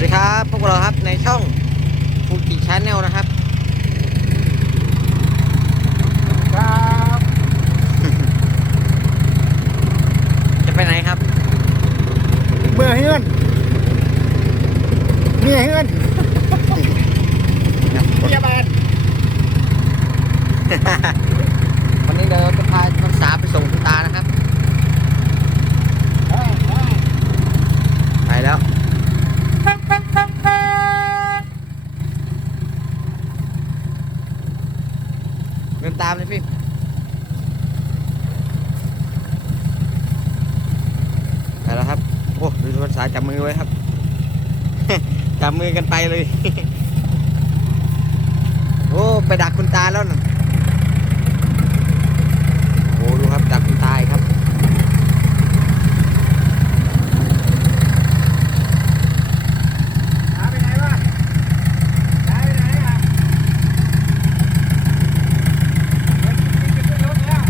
วัสดีครับ พวกเราครับในช่องฟูกิชาแนลนะครับ ครับ จะไปไหนครับ เบื่อเฮือนเหนี่อยเฮือนพยาบาล วันนี้เราจะพาน้องสาวไปส่งคุณตานะครับ เฮ้ยเฮ้ย ไปแล้ว เดินตามเลยพี่ไปแล้วครับ โอ้ดูทุกสายจับมือไว้ครับ จับมือกันไปเลย โอ้ ไปดักคุณตาแล้วนะโอ้ ดูครับ ดักคุณตาอีกครับ หาไปไหนวะหาไปไหนอะเดี๋ยวจะขึ้นรถแล้ว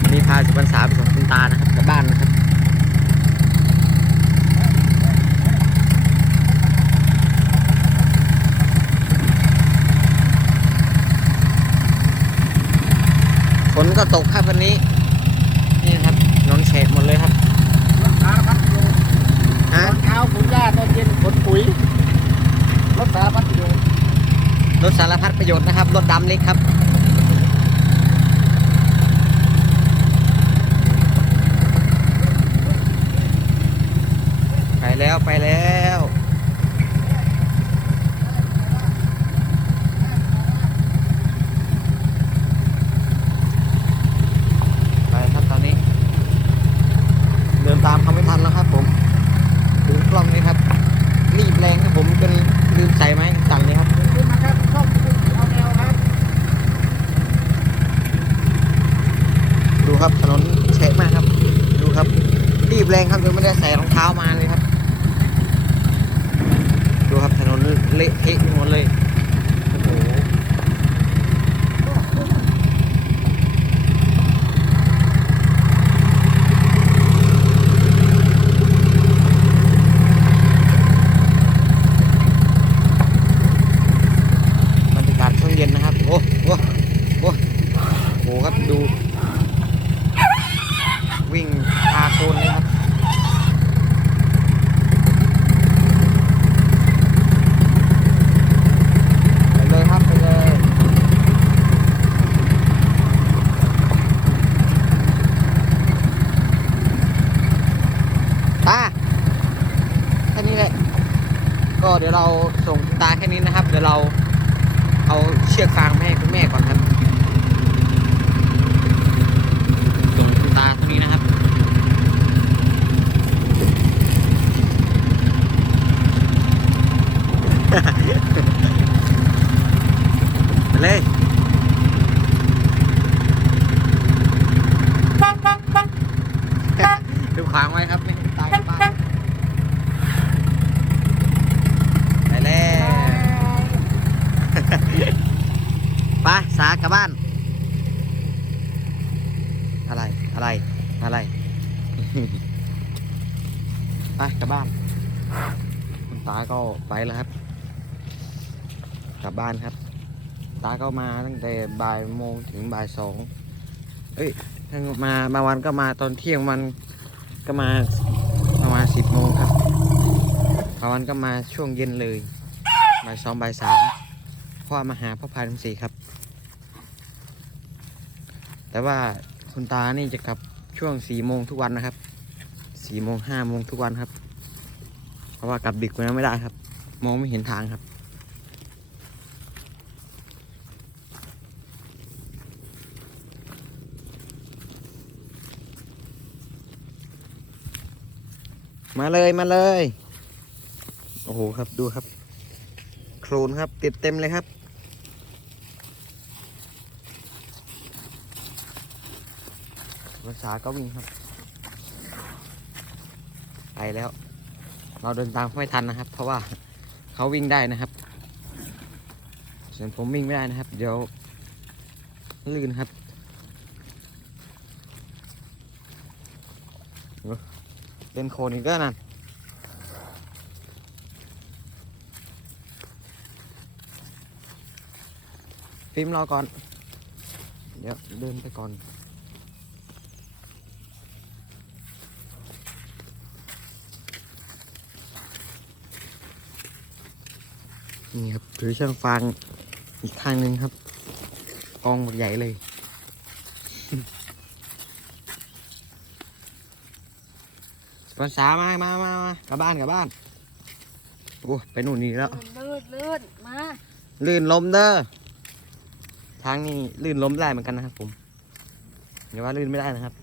วันนี้พาสุพรรณษาไปส่งคุณตานะครับกลับบ้านนะครับ ฝนก็ตกครับวันนี้ นี่นะครับถนนเฉดหมดเลยครับ รถสารพัดอยู่ ฮะ ตอนเช้าขนหญ้าตอนเย็นขน ปุ๋ยรถสารพัดประโยชน์รถสารพัดประโยชน์นะครับรถดำเล็กครับไปแล้วไปแล้ว ไปครับตอนนี้ เดินตามเขาไม่ทันแล้วครับผมดูกล้องนี้ครับ รีบแรงครับผมจนลืมใส่ไม้สั่งเลยครับ ขึ้นมาครับชอบเอาแนวครับ ดู ครับถนนเฉะมากครับ ดูครับรีบแรงครับจนไม่ได้ใส่รองเท้ามาเลยครับ ดูครับถนนเละเทะหมดเลยโอ้โหบรรยากาศช่วงเย็นนะครับ โอ้โหโอ้โหโอ้โหครับดู วิ่งพาโคนเลยครับ ไปเลยครับ ไปเลยตาแค่นี้แหละ ก็เดี๋ยวเราส่งคุณตาแค่นี้นะครับ เดี๋ยวเรา เชือกฟางมาให้คุณแม่ก่อนบ ส่งคุณตาเท่านี้นะครับ ไปเลย ดูขวางไว้ครับ ไม่ให้ตายกลับบ้านไปแล้วไปสากลับบ้าน อะไร อะไร อะไร ไปกลับบ้าน คุณตาก็ไปแล้วครับ กลับบ้านครับ ตาก็มาตั้งแต่บ่ายโมงถึงบ่ายสองเอ้ยถ้ามาบางวันก็มาตอนเที่ยงวันก็มาประมาณสิบโมงครับบางวันก็มาช่วงเย็นเลยบ่ายสองบ่ายสามเพราะว่ามาหาพ่อพายทั้งสี่ครับ แต่ว่าคุณตานี่จะกลับช่วงสี่โมงทุกวันนะครับ สี่โมงห้าโมงทุกวันครับ เพราะว่ากลับดึกกว่านั้นไม่ได้ครับ มองไม่เห็นทางครับ มาเลยมาเลย โอ้โหครับดูครับ โครนครับติดเต็มเลยครับภาษาก็วิ่งครับ ไปแล้ว เราเดินตามเขาไม่ทันนะครับ เพราะว่าเขาวิ่งได้นะครับ ส่วนผมวิ่งไม่ได้นะครับ เดี๋ยวลื่นครับเล่นโคนอีกแล้วนั่นฟิล์มรอก่อน เดี๋ยวเดินไปก่อน นี่ครับถือช่างฟางอีกข้างหนึ่งครับกองบักใหญ่เลยภาษามา มามามากลับบ้านกลับบ้าน โอ้ไปนู่นนี่แล้ว ลื่นลื่นมา ลื่นล้มเด้อ ทางนี้ลื่นล้มได้เหมือนกันนะครับผมอย่าว่าลื่นไม่ได้นะครับ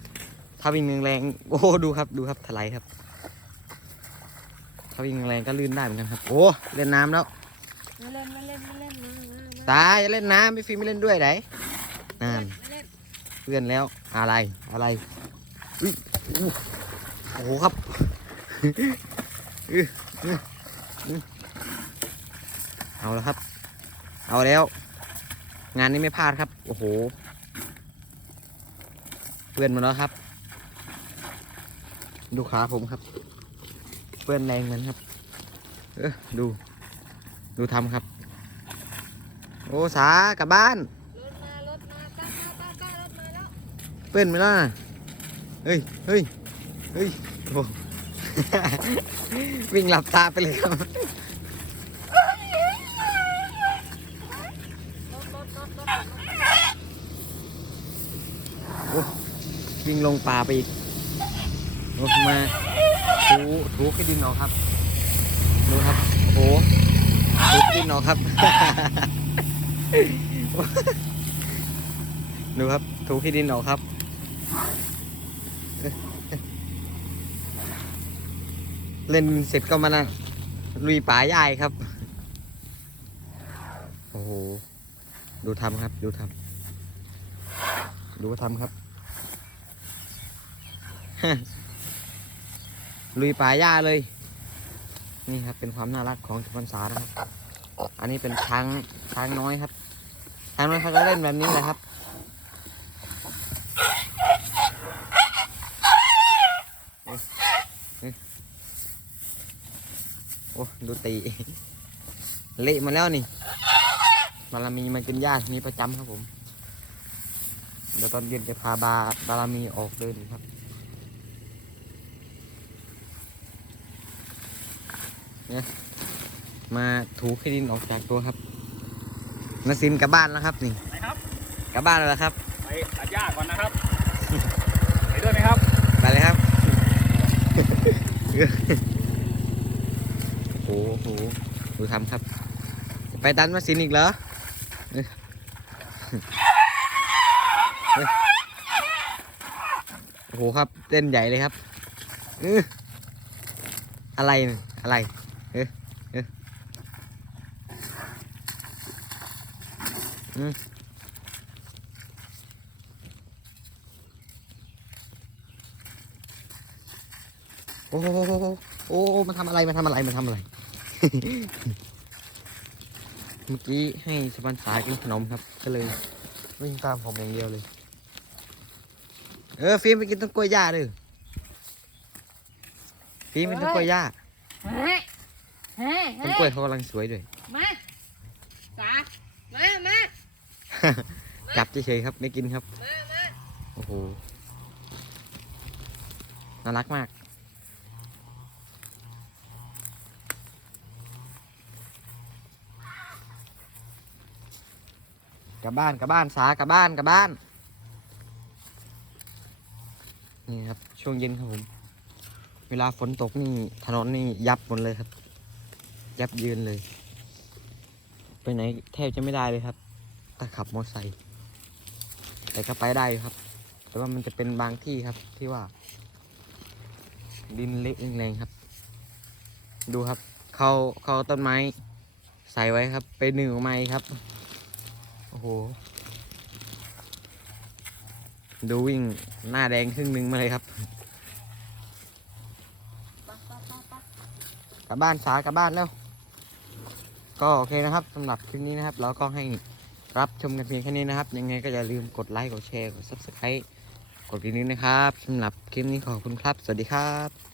ถ้าวิ่งแรงๆ โอ้โหดูครับ ดูครับถลายครับ ถ้าวิ่งแรงๆก็ลื่นได้เหมือนกันครับ โอ้ เล่นน้ำแล้ว ม่เล่นม่เล่นม่เล่นมามาตาจะเล่นน้ำพี่ฟิล์มไม่เล่นด้วยไหนนั่นม่เล่นเพื่อนแล้วอะไรอะไรอุ๊ยอู้โอ้โหครับอื้ออื้ออื้อเอาแล้วครับ เอาแล้ว งานนี้ไม่พลาดครับ โอ้โห เพื่อนมาแล้วครับ ดูขาผมครับ เพื่อนแรงเหมือนครับ เออดู ดูทำครับ โอ้สากลับบ้านรถมารถมาป้าป้าป้าป้ารถมาแล้วเปื้นไปแล้วนะเฮ้ยเฮ้ยเฮ้ยโอ้ วิ่งหลับตาไปเลยครับ รถรถรถรถวิ่งลงป่าไปอีกโอ้มาถูถูขึ้นดินออกครับ ดูครับ โอ้โห ถูขึ้นดินออกครับ ดูครับ ถูขึ้นดินออกครับเล่นเสร็จก็มานั่งลุยป่าใหญ่ครับ โอ้โห ดูทำครับ ดูทำดูทำครับ ลุยป่าหญ้าเลย นี่ครับเป็นความน่ารักของจุพันษานะครับ อันนี้เป็นช้างช้างน้อยครับ ช้างน้อยเขาก็เล่นแบบนี้แหละครับ โอ้ดูตีเละมาแล้วนี่บารมีมากินหญ้าที่นี่ประจำครับผม เดี๋ยวตอนเย็นจะพาบาบารมีออกเดินครับ มาถูขี้ดินออกจากตัวครับนาซินกลับบ้านแล้วครับนี่ไปครับกลับบ้านแล้วครับ ไปตัดหญ้าก่อนนะครับ ไปด้วยไหมครับ ไปเลยครับ โอ้โหดูทำครับ ไปตันมาซินอีกเหรอเอ้ยเอ้ยโอ้โหครับเต้นใหญ่เลยครับเอ้ยอะไรน่ะอะไรเอ้ยเอ้ยอืม โอ้โหโอ้โหมาทำอะไรมาทำอะไรมาทำอะไร เมื่อกี้ให้สปันสายกินขนมครับ ก็เลยวิ่งตามผมอย่างเดียวเลย เออฟิล์มไปกินต้นกล้วยย่าด้วยฟิล์มเป็นต้นกล้วยย่าเฮ้ยเฮ้ยต้นกล้วยยเขากำลังสวยด้วย มาสามา มา จับเฉยๆครับไม่กินครับโอ้โหน่ารักมาก กลับบ้านกลับบ้านสากลับบ้านกลับบ้าน นี่ครับ ช่วงเย็นครับผม เวลาฝนตกนี่ถนนนี่ยับหมดเลยครับ ยับยืนเลย ไปไหนแทบจะไม่ได้เลยครับ ถ้าขับมอเตอร์ไซค์แต่ก็ไปได้ครับ แต่ว่ามันจะเป็นบางที่ครับที่ว่า ดินเละแรงๆครับ ดูครับ เขาเขาต้นไม้ใส่ไว้ครับ ไปหนึ่งออกมาอีกครับ โอ้โห ดูวิ่งหน้าแดงครึ่งหนึ่งมาเลยครับ กลับบ้านสากลับบ้านแล้ว ก็โอเคนะครับสำหรับคลิปนี้นะครับ เราก็ให้ รับชมกันเพียงแค่นี้นะครับ ยังไงก็อย่าลืมกดไลค์กดแชร์กด subscribe กดกระดิ่งนะครับสำหรับคลิปนี้ขอบคุณครับ สวัสดีครับ